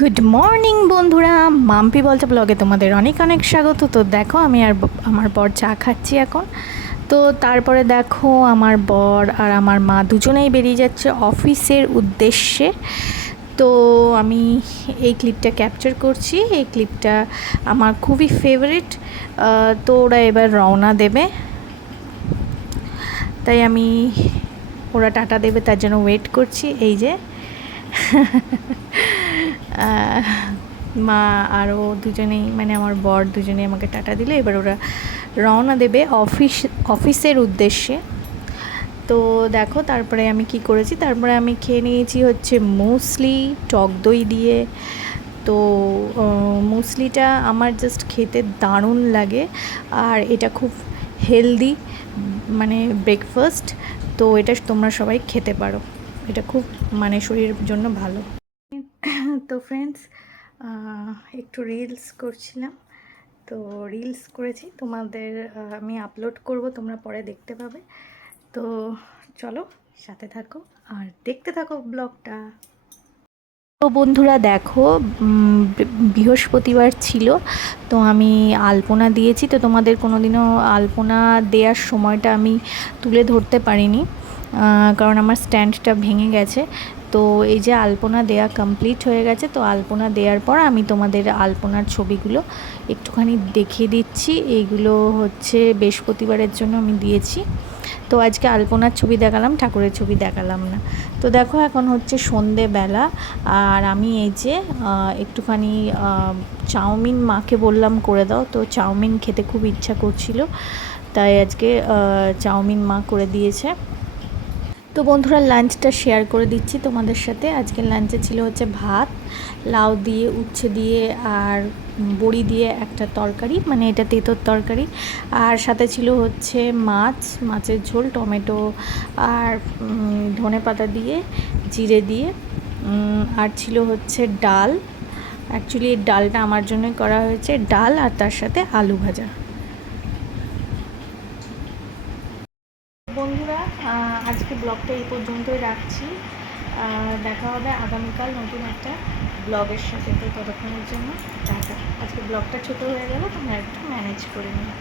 Good morning বন্ধুরা, মাম্পি বলতে ব্লগে তোমাদের অনেক অনেক স্বাগত। তো দেখো আমি আর আমার বর চা খাচ্ছি এখন। তো তারপরে দেখো আমার বর আর আমার মা দুজনেই বেরিয়ে যাচ্ছে অফিসের উদ্দেশ্যে। তো আমি এই ক্লিপটা ক্যাপচার করছি, এই ক্লিপটা আমার খুবই ফেভারিট। তো ওরা এবার রওনা দেবে, তাই আমি ওরা টাটা দেবে তার জন্য ওয়েট করছি। এই যে মা আরও দুজনেই, মানে আমার বর দুজনেই আমাকে টাটা দিলে এবার ওরা রওনা দেবে অফিসের উদ্দেশ্যে। তো দেখো তারপরে আমি কি করেছি, তারপরে আমি খেয়ে নিয়েছি হচ্ছে মুসলি টক দই দিয়ে। তো মুসলিটা আমার জাস্ট খেতে দারুণ লাগে, আর এটা খুব হেলদি মানে ব্রেকফাস্ট। তো এটা তোমরা সবাই খেতে পারো, এটা খুব মানে শরীরের জন্য ভালো। তো ফ্রেন্ডস, একটু রিলস করছিলাম, তো রিলস করেছি, তোমাদের আমি আপলোড করব, তোমরা পরে দেখতে পাবে। তো চলো সাথে থাকো আর দেখতে থাকো ব্লগটা। তো বন্ধুরা দেখো, বৃহস্পতিবার ছিল, তো আমি আলপনা দিয়েছি। তো তোমাদের কোনো দিনও আলপনা দেওয়ার সময়টা আমি তুলে ধরতে পারিনি, কারণ আমার স্ট্যান্ডটা ভেঙে গেছে। তো এই যে আলপনা দেয়া কমপ্লিট হয়ে গেছে, তো আলপনা দেওয়ার পর আমি তোমাদের আলপনার ছবিগুলো একটুখানি দেখিয়ে দিচ্ছি। এইগুলো হচ্ছে বৃহস্পতিবারের জন্য আমি দিয়েছি। তো আজকে আলপনার ছবি দেখালাম, ঠাকুরের ছবি দেখালাম না। তো দেখো এখন হচ্ছে সন্ধেবেলা, আর আমি এই যে একটুখানি চাউমিন মাকে বললাম করে দাও। তো চাউমিন খেতে খুব ইচ্ছা করছিল, তাই আজকে চাউমিন মা করে দিয়েছে। তো বন্ধুরা লাঞ্চটা শেয়ার করে দিচ্ছি তোমাদের সাথে। আজকের লাঞ্চে ছিল হচ্ছে ভাত, লাউ দিয়ে, উচ্ছে দিয়ে আর বড়ি দিয়ে একটা তরকারি, মানে এটা তেঁতোর তরকারি। আর সাথে ছিল হচ্ছে মাছের ঝোল, টমেটো আর ধনেপাতা দিয়ে, জিরে দিয়ে। আর ছিল হচ্ছে ডাল। অ্যাকচুয়ালি এই ডালটা আমার জন্যই করা হয়েছে, ডাল আর তার সাথে আলু ভাজা। বন্ধুরা আজকে ব্লগটা এই পর্যন্তই রাখছি। দেখা হবে আগামীকাল নতুন একটা ব্লগের সাথে। তো ততক্ষণের জন্য টাটা। আজকে ব্লগটা ছোটো হয়ে গেল, তোমরা একটু ম্যানেজ করে নিও।